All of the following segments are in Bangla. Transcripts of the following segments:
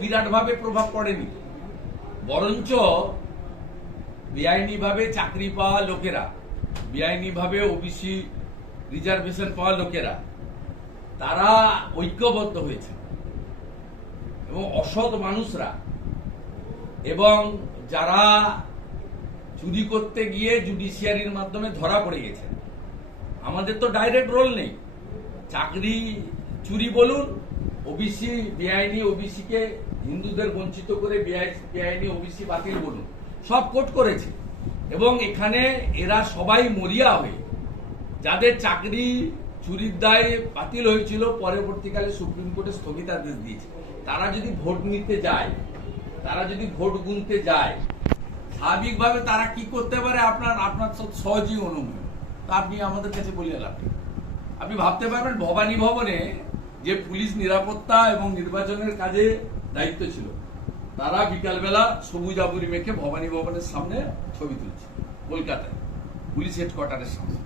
বিরাট ভাবে প্রভাব পড়েনি, বরঞ্চ বেআইনি ভাবে চাকরি পাওয়া লোকেরা, বেআইনি ভাবে ওবিসি রিজার্ভেশন পাওয়া লোকেরা তারা ঐক্যবদ্ধ হয়েছে এবং অসৎ মানুষরা এবং যারা চুরি করতে গিয়ে জুডিশিয়ারির মাধ্যমে ধরা পড়ে গেছে। আমাদের তো ডাইরেক্ট রোল নেই, চাকরি চুরি বলুন, ওবিসি বেআইনি ওবিসিকে হিন্দুদের বঞ্চিত করে বেআইনি ওবিসি বাতিল বলুন, সব কোর্ট করেছে এবং এখানে এরা সবাই মরিয়া হয়ে যাদের চাকরি চুরির দায়ে বাতিল হয়েছিল পরবর্তীকালে সুপ্রিম কোর্টে স্থগিতাদেশ দিয়েছে, তারা যদি ভোট নিতে যায়, তারা যদি ভোট গুনতে যায়, স্বাভাবিকভাবে তারা কি করতে পারে আপনার সহজেই অনুমান। তা আপনি আমাদের কাছে বলে এলাম, আপনি ভাবতে পারবেন ভবানী ভবনে যে পুলিশ নিরাপত্তা এবং নির্বাচনের কাজে দায়িত্ব ছিল, তারা বিকালবেলা সবুজ আবুরি মেখে ভবানী ভবনের সামনে ছবি তুলছে কলকাতায় পুলিশ হেডকোয়ার্টারের সামনে।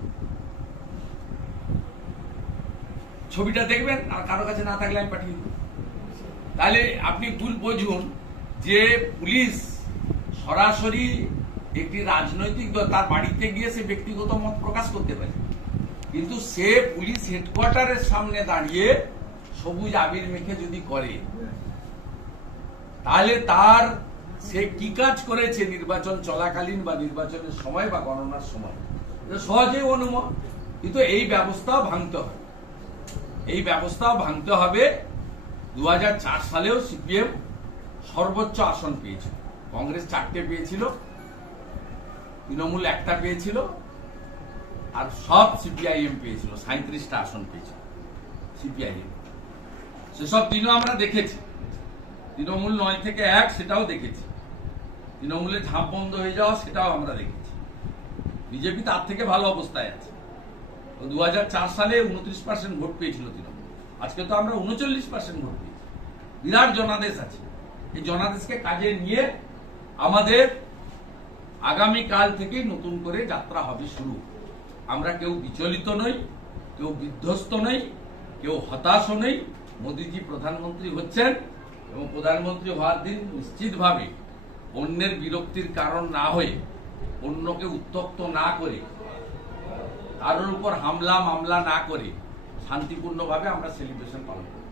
ছবিটা দেখবেন, আর কারো কাছে না থাকলে আমি পাঠিয়ে দেব। তাহলে আপনি ভুল বুঝুন যে পুলিশ সরাসরি একটি রাজনৈতিক দল তার বাড়িতে গিয়ে সে ব্যক্তিগত মত প্রকাশ করতে পারে, কিন্তু সে পুলিশ হেডকোয়ার্টারের সামনে দাঁড়িয়ে সবুজ আবির মেখে যদি করে, তাহলে তার সে কি কাজ করেছে নির্বাচন চলাকালীন বা নির্বাচনের সময় বা গণনার সময় সহজেই অনুমান। কিন্তু এই ব্যবস্থাও ভাঙতে হবে, এই ব্যবস্থাও ভাঙতে হবে। 2004 সালেও সিপিএম সর্বোচ্চ আসন পেয়েছিল, কংগ্রেস 4টে পেয়েছিল, তৃণমূল 1টা পেয়েছিল, আর সব সিপিআইএম পেয়েছিল, 37টা আসন পেয়েছিল সিপিআইএম। সেসব দিনও আমরা দেখেছি, তৃণমূল 9 থেকে 1 সেটাও দেখেছি, তৃণমূলের ঝাঁপ বন্ধ হয়ে যাওয়া সেটাও আমরা দেখেছি। বিজেপি তার থেকে ভালো অবস্থায় আছে। 2004 সালে 29% ভোট পেয়েছিল তৃণমূল, আজকে তো আমরা 39% ভোট পেয়েছি। বিরাট জনাদেশ আছে, এই জনাদেশকে কাজে নিয়ে আমাদের আগামীকাল থেকেই নতুন করে যাত্রা হবে শুরু। আমরা কেউ বিচলিত নই, কেউ বিধ্বস্ত নই, কেউ হতাশ নই। মোদীজি প্রধানমন্ত্রী হচ্ছেন এবং প্রধানমন্ত্রী হওয়ার দিন নিশ্চিতভাবে অন্যের বিরক্তির কারণ না হয়ে, অন্যকে উত্তপ্ত না করে, কারোর উপর হামলা মামলা না করে শান্তিপূর্ণভাবে আমরা সেলিব্রেশন পালন করি।